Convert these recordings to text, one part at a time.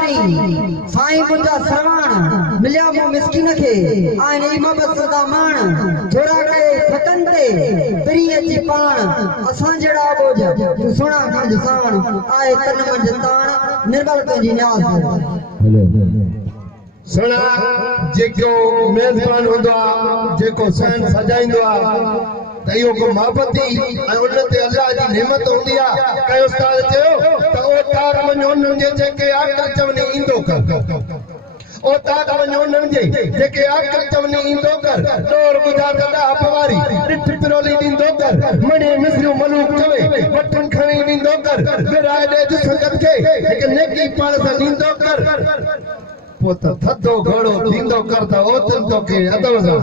आखिरी साईं मुंहिंजा सरवाण मिलिया मूं मिसकिन खे आहिनि इमामत सदा माण थोरा कए थकनि ते तरी अची पाण असां जहिड़ा बोझ तूं सुहिणा खंड साण आहे तन मंझि ताण निर्मल तुंहिंजी न्यास सुना जेको मेज़बान हूंदो आहे जेको सहन सजाईंदो आहे त इहो को मोहबती ऐं उन ते अल्लाह जी नेमत हूंदी आहे कंहिं उस्ताद चयो त ओ ताक वञो उन्हनि जे जेके आकर चवनी ईंदो कर ओ ताक वञो उन्हनि जे जेके आकर चवनी ईंदो कर डोर गुजार कॾा पवारी ॾिठ पिरोली ॾींदो कर मणे मिसरियूं मलूक चवे वठनि खणी ॾींदो कर विराए ॾे संगत खे हिकु नेकी पाण सां ॾींदो कर पोत थधो घोड़ो थींदो करता ओतन तो के अदब सां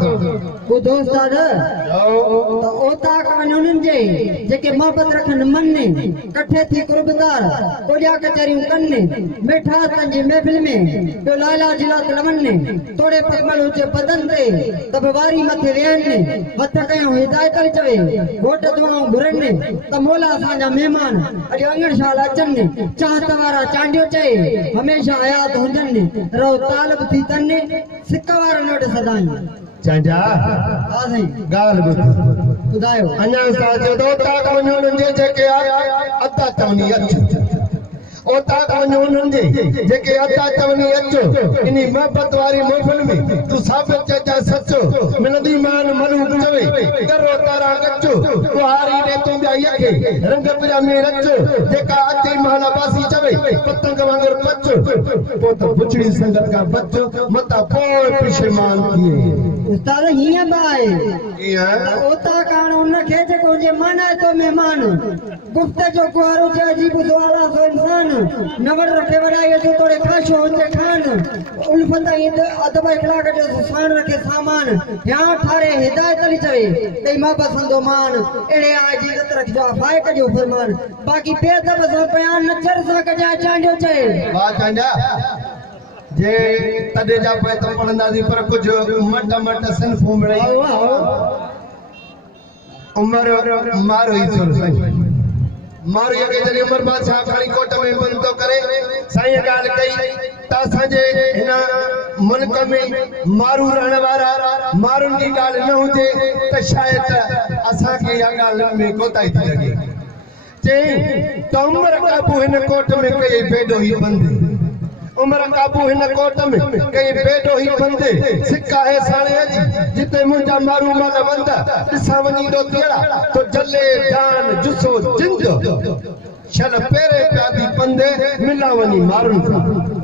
ओ दोस्तार तो ओ ताक वञुनि जे जेके मोहबत रखन मन ने कठे थी कुर्बदार कोडिया कचरियूं कन्ने मेठा तंजे महफिल में तो लाला जिला तलवन ने तोड़े पकमल हुजे बदन ते तब वारी मथे वेहन ने हथ कयो हिदायत अली चवे घोट दुआऊं घुरन ने त मौला असांजा मेहमान अॼु अंगणशाला अचन ने चाहत वारा चांडियो चए हमेशा हयात हुजन ने तालब थी तन्ने सिक्कावार नोट सदाई चांडा हां सही गाल बुधायो अन्या साजो दो ताक वञण जे जेके अता चवनी अचो ओ ताक वञण जे जेके अता चवनी अचो इनी मोहब्बत वारी महफिल में तू साबित चचा सचो मिलंदी मान मलूक चवे करो तारा कचो तुहारी ने तुंहिंजा यखे रंग पजामे रचो जेका अचे महला बासी चवे पतंग वांगर पचो पो तो बुचड़ी संगत का बचो मता पोइ पशेमान थिए उस्ताद हिया बाए कीअं ओता काण उन खे जेको जे माना तो मेहमान गुफ्त जो कुआरो जे अजीब सवाला सो इंसान नवर रखे वड़ाई जो तोड़े खाशो होते खान उल्फत अदब इखलाक जो साण रखे सामान यहाँ ठारे हिदायत अली चवे ते मोहब्बत संदो मान एड़े आजीजत रख जो फायक जो फरमान बाकी बेदब सा बयान नचर सा कजा चांडियो चए वाह चांडा जे तडे जा पे तो पढ़ंदासी पर कुछ मट मट सिनफू मिलई उमर मारो ही सुन सही मारो ये जरी उमर बादशाह खणी कोट में बंद तो करे साईं गाल कई ता सजे हिना मुल्क में मारू रहण वारा मारुन की गाल न हुजे त शायद असा के या गाल में कोताई थी लगे चई त उमर काबू हिन कोट में कई बेडो ही बंद उमर काबू हिन कोट में कई बेडो ही बंद सिक्का है साणे अजी जिते मुंजा मारू माल वंदा दिसा वनी दो तेड़ा तो जले जान जुसो जिंद चल पेरे प्यादी पंदे मिला वनी मारून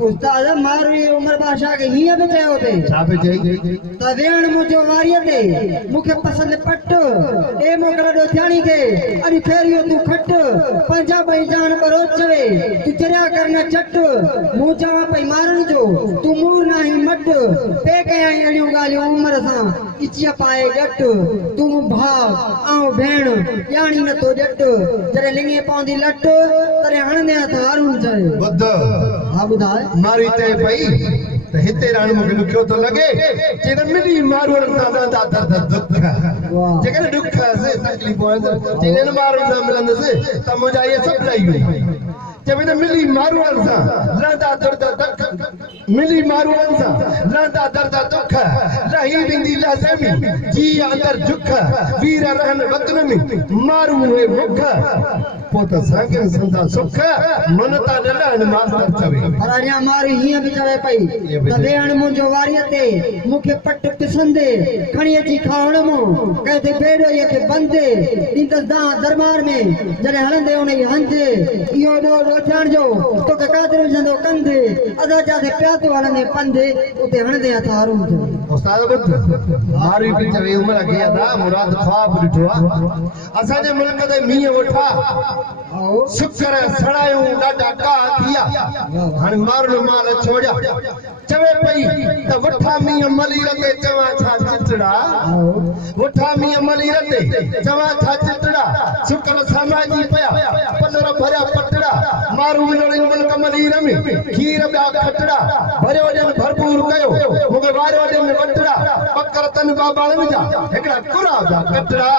उस्ताद मारू उमर बादशाह के हिया पे चयो थे छा पे चई त वेण मुजो वारिय ते मुखे पसंद पट ए मोकरा दो थियाणी के अरे फेरियो तू खट पंजा बई जान पर चवे तू चरिया करना चट मु चावा पई मारण जो तू मूर नाही मट पे कया अणियो गालियो उमर सा इचिया पाए जट तू भाव आऊं भेण याणी न तो जट जरे लिंगे पौंदी लट तरे हणने थारून जाए बुध हां बुधाए मारी ते पई त हिते राण मुखे दुखियो तो लगे जे मिली मारू दादा दादा दुख जेकर दुख से तकलीफ हो जे न मारू से मिलन से त मुजा ये सब लाई जब मिली मारू सा लांदा दर्द दुख मिली मारू सा लांदा दर्द दुख रही बिंदी लाजमी जी अंदर दुख वीर रहन वतन में मारू है मुख पोत संगे संदा सुख मनता नडन मास्टर चवे अरिया मारी हिया भी चवे पई त भेण मुजो वारिय ते मुखे पट पिसंदे खणी अची खावण मो कहते बेड़ो ये के बंदे दींदस दा दरबार में जने हलंदे उने हंजे इयो दो रोचाण जो तो के कादर जंदो कंदे अदा जाते प्यातो हलंदे पंदे उते हणदे हथारू उस्ताद बुध मारी भी चवे उमर के अदा मुराद ख्वाब दिठो असा जे मुल्क दे मीह वठा शुक्र सड़ायो डाडा का दिया हन मारनो माल छोड़ा चवे पई त वठा मी मली रते चवा छा चितड़ा वठा मी मली रते चवा छा चितड़ा शुक्र समाजी पया पलर भरा पटड़ा मारू मिलणी मुल्क मली रमी खीर खटड़ा भरे वजन भरपूर कयो मुके वारे वजन वटड़ा पक्कर तन बाबा जा एकड़ा कुरा जा कटड़ा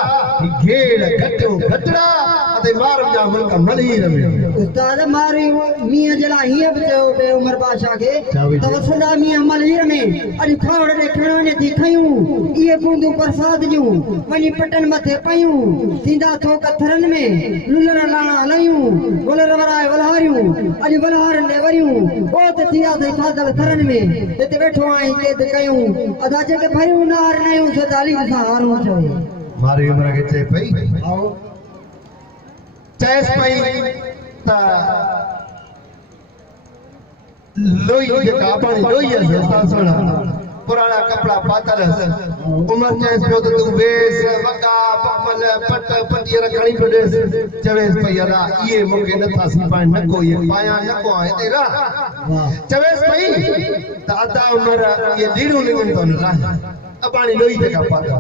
घेड़ घटो घटड़ा अते मार जा मुल्क मलीर में उस्ताद मारी मियां जला हिया बचो बे उमर बादशाह के तवसला मियां मलीर में अॼु खावड़ दे खणने थी खयूं ये बूंदू बरसात जू वनी पटन मथे पयूं थींदा थो कथरन में लुलर लाणा लयूं गोलर वराए वलहारियूं अॼु वलहार ने वरियूं ओ त थिया थे सादल थरन में हिते वेठो आई केद कयूं अदा जेके भरियूं नार नयूं सदाली सां हारूं चवे मारी उमर के चे पई आओ चैस पई ता लोई जेका पानी लोई है सोना पुराना कपड़ा पातल उमर चैस पियो त तू वेस वगा पपल पट पटियर खणी पडेस चवेस पई अदा ये मुके नथा सी पाए नको ये पाया नको है तेरा चवेस पई त अदा उमर ये लीडू लिंगन तो न पानी लोई जेका पाता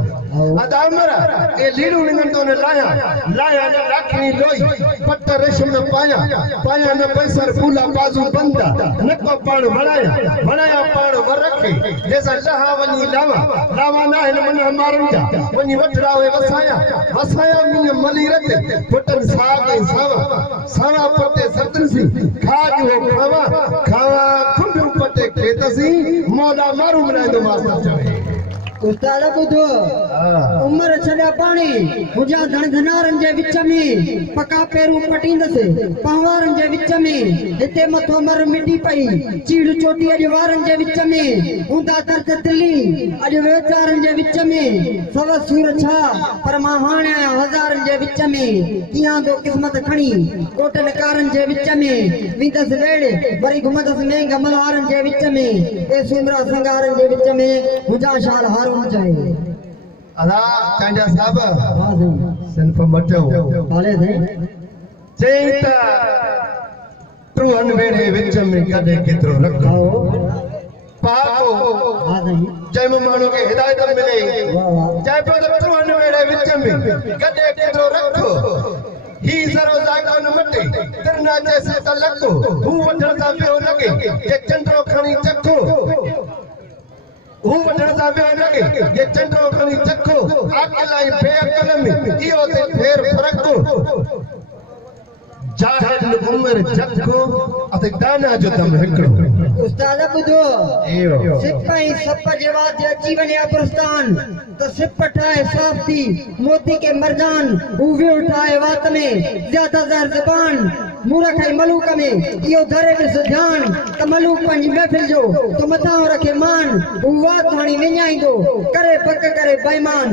अदा उमर ये लीडू लिंगन तो न लाया न राखनी लोई पट रेशम न पाया न पैसर फूला बाजू बंदा नको पाण बनाया पाण वर रखे जैसा लहा वनी लावा ना है मन मारन जा वनी वटड़ा होए वसाया मिन मली रते फटन साग सावा पटे सतसी खाज हो खावा खुंडू पटे खेतसी मौला मारू बनाए मास्टर चवे उस्ताद बुधो उमर छड़ा पानी मुजा धन धनारन जे विच में पका पेरू पटींदस पहवारन जे विच में हिते मथो मर मिटी पई चीड़ चोटी अज वारन जे विच में हुंदा दर्द दिल्ली अज वेचारन जे विच में सव सूर छा पर मां हाणे आया हजारन जे विच में कियां दो किस्मत खणी कोटन कारन जे विच में विदस वेड़े वरी घुमदस में गमलहारन जे विच में ए सुमरा संगारन जे विच में मुजा शाल हार अदा चांडिया साहब सिर्फ मटो हाले थे चेता ट्रुहन वेड़े विच में कदे केतरो रखो पाको जय मानो के हिदायत मिले जय तो ट्रुहन वेड़े विच में कदे केतरो रखो ही सरो जाको न मटे तिरना जैसे तलको हु वठण सा पियो लगे जे चंद्रो खणी चखो हूं वठण सा पियो लगे ये चंद्रो खणी चखो अकलाई बेअकल में इहो ते फेर फरक जाहिल उमर जखो अते गाना जो दम हिकड़ो उस्ताद बुधो सिपाही सप जेवा जे अची वने अब्रस्तान तो सिप ठाए साफ थी मोती के मरजान उवे उठाए वात में ज्यादा जहर जुबान मूरख है मलूक में इहो धरे ॾिस ध्यान त मलूक पंहिंजी महफ़िल जो तो मथां रखे मान हू वात हाणी विञाईंदो करे पक करे बेईमान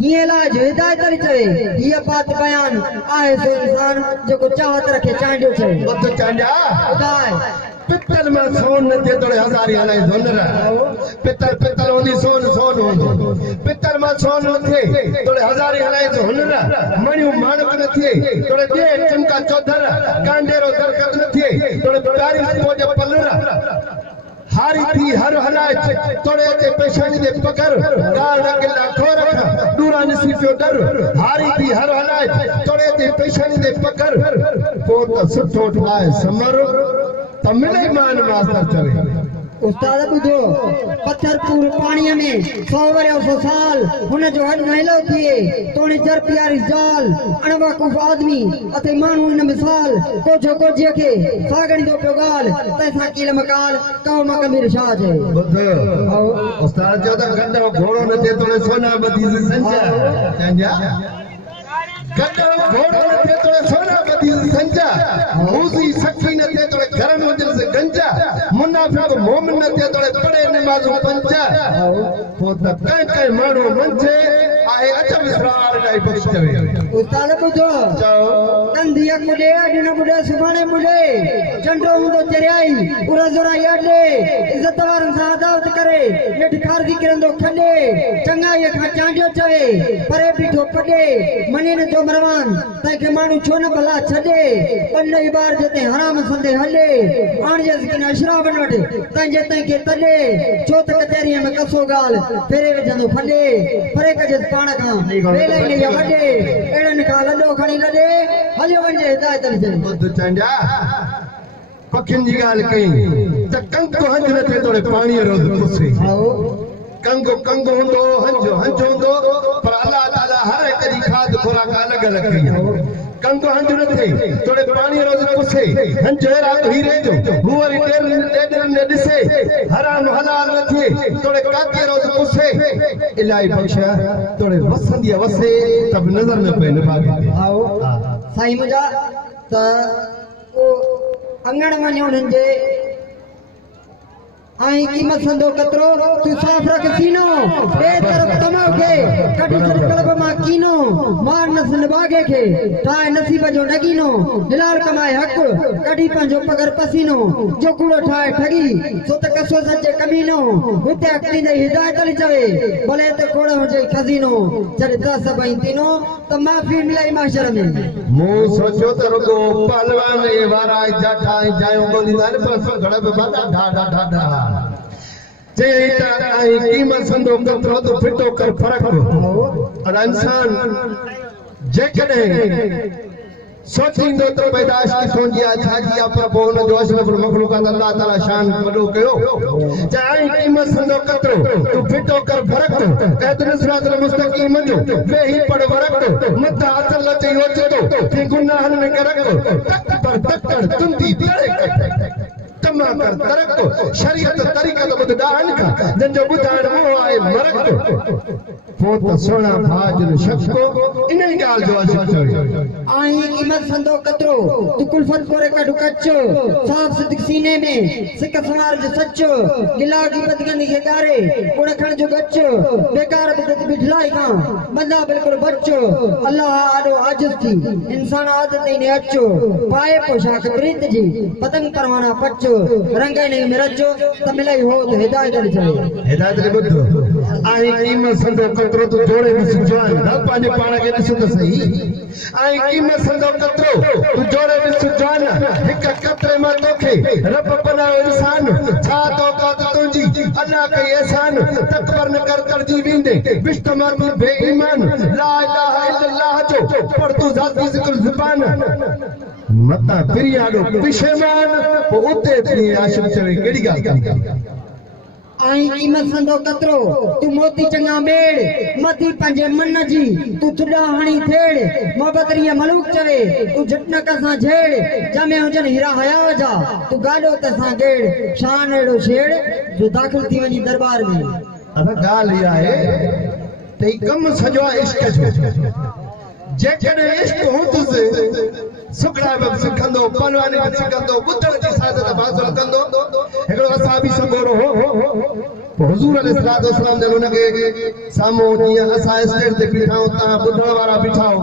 ये इलाज हिदायत अली चवे ये बात बयान आहे सो इंसान जो चाहत रखे चांडियो चवे बुध चांडिया खुदाए पित्तल में सोन न थे तोड़े हजारी हलाई धुनर पित्तल होंदी सोन होंदो पित्तल में सोन न थे तोड़े हजारी हलाई धुनर मणियो मानक न थे तोड़े दे चमका चौधर कांडेरो दरकत न थे तोड़े प्यारी पोज पल्लर हारी थी हर हलाए तोड़े ते पेशानी दे पकड़ गाल रंगला खोर दूरा नसी पियो डर हारी थी हर हलाए तोड़े ते पेशानी दे पकड़ पोत सुठो ठाए समर तमिले मान मास्टर चवे उस्ताद बुधो पत्थर पूर पानी में 100 वरियो 100 साल हुन जो हद नहलो थिए तोणी जर प्यारी जाल अणवाकुफ आदमी अते मानू इन मिसाल कोजो कोजिया के सागणी दो पियो गाल तैसा कील मकाल कहो मकमीर शाह जे बुध उस्ताद जो त गड्डो घोड़ो न थे तोड़े सोना बदी संजा संजा गड्डो घोड़ो न थे तोड़े सोना बदी संजा मूसी सखी न थे तोड़े घर में दिल से गंजा मुनाफिक मोमिन न थे तोड़े पड़े नमाजू पंजा वो त कई मानो मंचे आहे अचम इसरार जाई बख्श चवे उस्ताद बुधो कंधिया मुडे अजन मुडे सुभाणे मुडे चंडो हुंदो चरियाई पूरा जोरा याडे इज्जत वारन सा अदावत करे नेठ खारदी करंदो खडे चंगाई खा चांडियो चवे परे बीठो पडे मने न जो मरवान तके मानू छो न भला छडे पंडई बार जते हराम संदे हले आण जे सकिन अशराब न वटे तंजे तके तले छो त कचहरी में कसो गाल फेरे वजंदो फडे परे कजे पाण का वेले ने वडे एड़न का लडो खणी लडे हलियो वंजे हिदायत अली चवे बुध चांडिया पखियुनि जी ॻाल्हि कई त कंगु हंज न थिए तोड़े पाणीअ रोज़ पुसे कंगु कंगु हूंदो हंज हंज हूंदो पर अलाह ताला हर हिक जी खाद खुराक अलॻि अलॻि कई कंगु हंज न थिए तोड़े पाणीअ रोज़ पुसे हंज रात हीरे जो हू वरी ॾेढनि ने ॾिसे हराम हलाल न थिए तोड़े काके रोज़ पुसे इलाही बख़्शा तोड़े वसंदी वसे त बि नज़र न पए न बाग़ साईं मुंहिंजा त अंगण वञो उन्हनि जे आई कीमत संदो कतरो तू साफ रख सीनो बे तरफ तमाम के कटी सर कलब मा कीनो मार नसन बागे के ठाए नसीब जो नगीनो हिलाल कमाए हक कटी पंजो पगर पसीनो जो कूड़ो ठाए ठगी सो त कसो सच्चे कमीनो हुते अकली ने हिदायत अली चवे भले त कोड़ हुजे खजीनो जड़ 10 बई तीनो त माफी मिलाई माशर में मु सोचो त रुगो पहलवान ए वारा जाठा जायो गोली दान पर सगड़ पे बाटा ढा ढा ढा ढा जेता आई कीमत संदो कतरो तो फिटो कर फर्क और इंसान जेकने सोचींदो तो पैदाश की सोंजिया छाजिया पर बोन जो अशरफ मखलूकात अल्लाह ताला शान वडो कयो चाहे कीमत संदो कतरो तू फिटो कर फर्क कहदन सिरातल मुस्तकीम जो वे ही पड़ वरक मता असल चे योचतो के गुनाहन में करक तक पर तकड़ तुंदी तड़े तमा कर तरक शरीयत तरीका तो बुधान का जंजो बुधान वो आए मरक पोत सोना भाज शक्को इन्हीं गाल जो अशर आई कीमत संदो कतरो तू कुलफत कोरे का ढुकच्चो साफ सिद्क सीने में सिक समार जो सच्चो गिला की बदगंदी के गारे कुड़ खण जो गच्चो बेकार बिदत बिठलाई का बंदा बिल्कुल बच्चो अल्लाह आडो आजिज थी इंसान आदत ने अच्छो पाए पोशाक प्रीत जी पतंग परवाना पच्चो रंगे ने मिरजो त मिलाई हो तो हिदायत अली चले हिदायत अली बुद्धो आई कीमत संदो कतरो तू जोड़े में सुजवान न पांजे पाण के ॾिसो त सही आई कीमत संदो कतरो तू जोड़े में सुजवान हिक कतरे मां तोखे रब बनायो इंसान छा तो कात तुंजी अल्लाह के एहसान तकबर न कर जी विंदे बिश्त मर बेईमान ला इलाहा इल्लल्लाह जो पर तू जाती जिक्र जुबान मता फिरियाडो पिशेमान वो उते थी आशिक चवे केड़ी गाल आई कीमत संदो कतरो तू मोती चंगा मेड़ मती पंजे मन जी तू तुडा हणी थेड़ मोहब्बत रिया मलूक चवे तू झटना कसा झेड़ जामे हुजन हीरा हया जा तू गाडो तसा गेड़ शान एड़ो छेड़ जो दाखिल थी वनी दरबार में अदा गाल या है ते कम सजो इश्क जो जेकने इश्क होतस सुगड़ा में सिखंदो पलवानी में सिखंदो बुद्धड़ जी सादत बाज़ कंदो एकड़ो असाबी सगोरो हो हुजूर अलैहिस्सलातु वस्सलाम जन के सामो जिया असा स्टेज ते बिठाओ ता बुद्धड़ वाला बिठाओ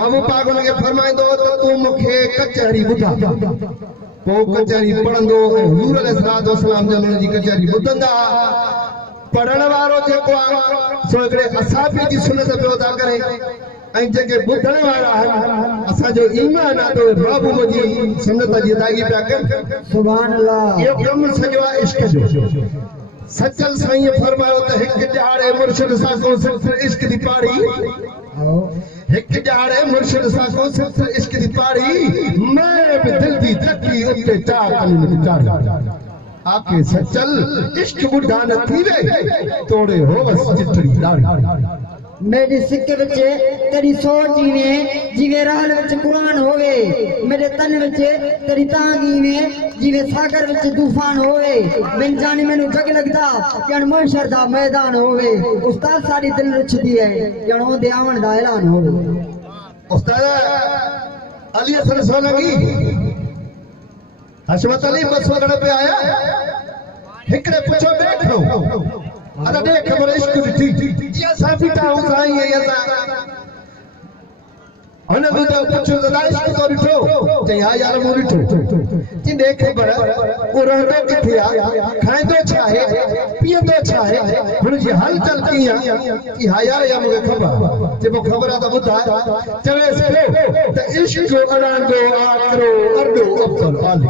मामू पाक उनके फरमाइंदो त तू मुखे कचहरी बुधा को कचहरी पढ़ंदो हुजूर अलैहिस्सलातु वस्सलाम जन जी कचहरी बुधंदा पढ़ण वारो जेको सो एकड़े असाबी जी सुन्नत पे अदा करे ऐं जेके ॿुधण वारा असां जो ईमान आहे तो बाबू जी सुन्नत जी अदायगी पिया कनि सुभान अल्लाह इहो कमु सॼो आहे इश्क जो सचल साईं फरमायो त हिक ॼाणे मुर्शिद सां को सिर्फ़ इश्क दी पाड़ी हिक ॼाणे मुर्शिद सां को सिर्फ़ इश्क दी पाड़ी मैं भी दिल दी तकी उते चाह कनी चाह आके सचल इश्क बुढ़ा न थीवे तोड़े होवस चितड़ी दाढ़ी मेरी सिक विच तेरी सोच जीवे रहल विच कुरान होवे मेरे तन विच तेरी तांगी में जीवे सागर विच तूफान होवे बिन जाने मेनू जग लगदा जण महशर दा मैदान होवे उस्ताद साडी दिल रुछदी है जण ओंदे आवन दा ऐलान होवे उस्ताद अली हसन सोलंगी हशमत अली मसवगड़ पे आया हिकड़े पुछो बैठो अदा देख मोर इश्क दी या साफीटा हो साई या सा अने बुधा पुछो दा इश्क तो रिठो ते यार मोर रिठो ती देख बर ओ रहंदो किथे आ खाइंदो छा है पींदो छा है हुन जी हलचल किया कि हाया या मुके खबर जे मो खबर आ त बुधा चवे पियो त इश्क अनांदो आकरो अरडो अफसल आली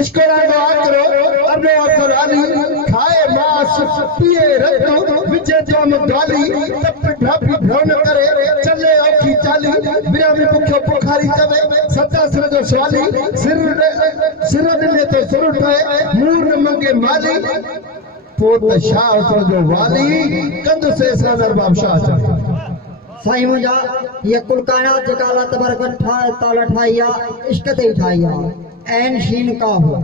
इश्क रा दुआ करो अबे अफसर अली खाए मांस पिए रतो विचे जो गाली तप ढापी भ्रौन करे चले औखी चाली बिना में भुखो बुखारी चवे सच्चा सिर जो सवाली सिर दिले तो सुर उठाए मूर मंगे माली पोत शाह जो वाली कंद से सर दरबार शाह चवे साईं मुंहिंजा ये कुल कायनात जेका अल्लाह तबारक ताला ठाही आहे इश्क ते ई ठाही आहे ऐन शीन का हो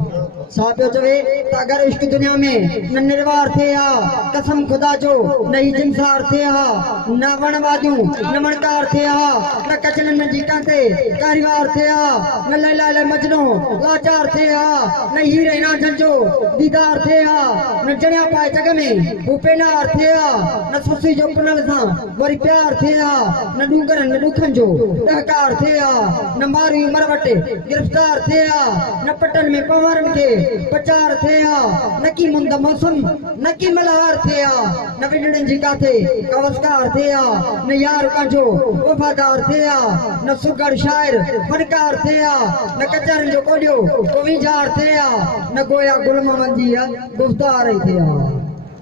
सापियो चवे त अगर इश्क दुनिया में न निर्वार थे हा कसम खुदा जो न ही जिनसार थे हा न वणवादियूं न वणकार थे हा न कचरनि जी कांते कारीवार थे हा न लैला ले मजनू लाचार थे हा न हीरे नाझनि जो दीदार थे हा न जणिया पाए जग में भूपेनार थे हा न सुसी जो पुनल सां वरी प्यार थे हा न डूंगरनि न ॾुखनि जो ॾहकार थे हा न मारी मरवट गिरफ्तार थे हा न पटन में पवरन के पचार थे हा न की मुंद मौसम न की मल्हार थे हा न विडड़न जी काथे कवसकार थे हा न यार कांजो वफादार थे हा न सुघड़ शायर फनकार थे हा न कचरन जो कोडियो कोवीजार थे हा न गोया गुल मोहम्मद जी गुफ्तार थे हा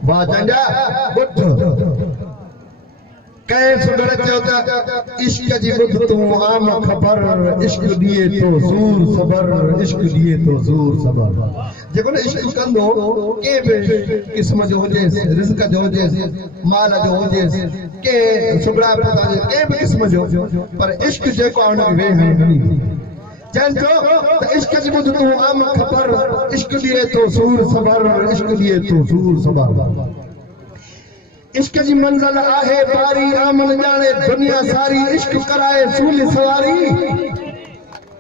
वाह चंडा बुद्ध कहे सुगड़ चौथा इश्क जी बुद्ध तू आम खबर इश्क दिए तो जूर सबर इश्क दिए तो जूर सबर जेको न इश्क कंदो के बि किस्म जो होजे रिज़्क जो होजे माल जो होजे के सुगड़ा पता के बि किस्म जो पर इश्क जेको आहे उन वे हणी चंदो इश्क जी बुद्ध तू आम खबर इश्क दिए तो जूर सबर इश्क दिए तो जूर सबर इश्क जी मंजिल आहे बारी आमन जाने दुनिया सारी इश्क कराए सूली सवारी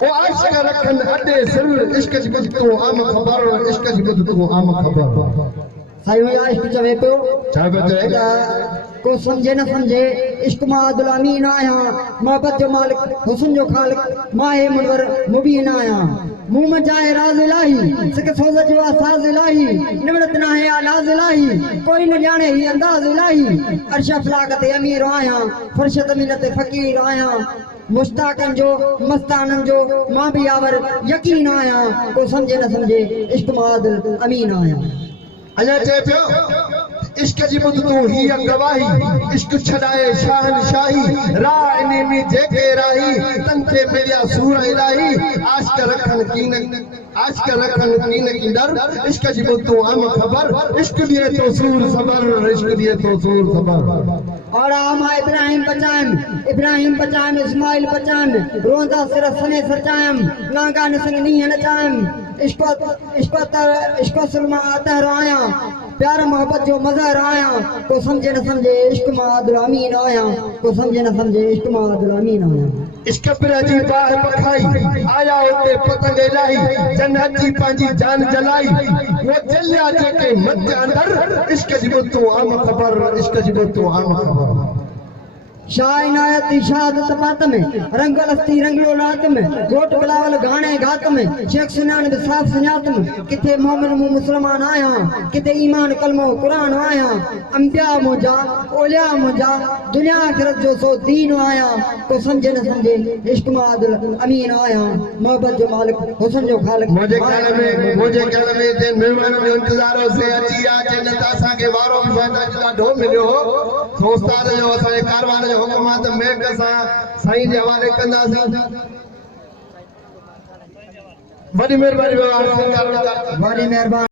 ओ आशिक रखन अडे सिर इश्क जी बुद्ध तू आम खबर इश्क जी बुद्ध तू आम खबर साईं मुंहिंजा इश्क चवे पियो छा पियो चवे को समझे न समझे इश्क मां अब्दुल अमीन आहियां मोहब्बत जो मालिक हुस्न जो खालिक माहे मुनवर मुबीन आहियां मुंह में जाए राज इलाही सिक सोज जो आसाज इलाही निवड़त ना है आलाज इलाही कोई न जाने ही अंदाज इलाही अर्श अफलाक ते अमीर आहियां फर्श ज़मीन ते फकीर आहियां मुश्ताकन जो मस्तानन जो मां भी आवर यकीन आहियां को समझे न समझे इश्क मां अब्दुल अमीन आहियां अल्लाह चए पियो इश्क जी बुद्ध तू ही गवाही इश्क छड़ाए शाहनशाही राह इने में जेके राही तंखे मिलिया सूर इलाही आशिक रखन कीन की डर इश्क जी बुद्ध तू आम खबर इश्क दिए तो सूर सबर इश्क दिए तो सूर सबर और आमा इब्राहिम बचाएम इस्माइल बचाएम रोंदा सिर सने सचाएम लांगा नसंग नी नचाएम इश्क सलमा अतहर आया प्यार मोहब्बत जो मजहर आया को समझे न समझे इश्क मां अब्दुल अमीन आया को समझे न समझे इश्क मां अब्दुल अमीन आया इश्क पर जी बाह पखाई आया होते पतंग इलाही जन्नत जी पांजी जान जलाई वो जलिया जेके मत अंदर इश्क जी बुद्ध तू आम खबर इश्क जी बुद्ध तू आम खबर शाह इनायत शहादत बात में रंग लस्ती रंगलो रात में गोट बिलावल गाने घात में शेख सुनान साफ सुनात में किथे मोमिन मुसलमान आया किथे ईमान कलमो कुरान आया अंबिया मुजा ओलिया मुजा दुनिया आखिरत जो सो दीन आया को समझे न समझे इश्क मां अब्दुल अमीन आया मोहब्बत जो मालिक हुस्न जो खालिक मुझे ख्याल में ते मेहमान में इंतजारों से अची आ जन्नत असा के वारो भी फायदा ढो मिलियो तो उस्ताद जो असा कारवान जो हुकूमत में कसा साईं जे हवाले कंदासीं वॾी महिरबानी बड़ी मेहरबानी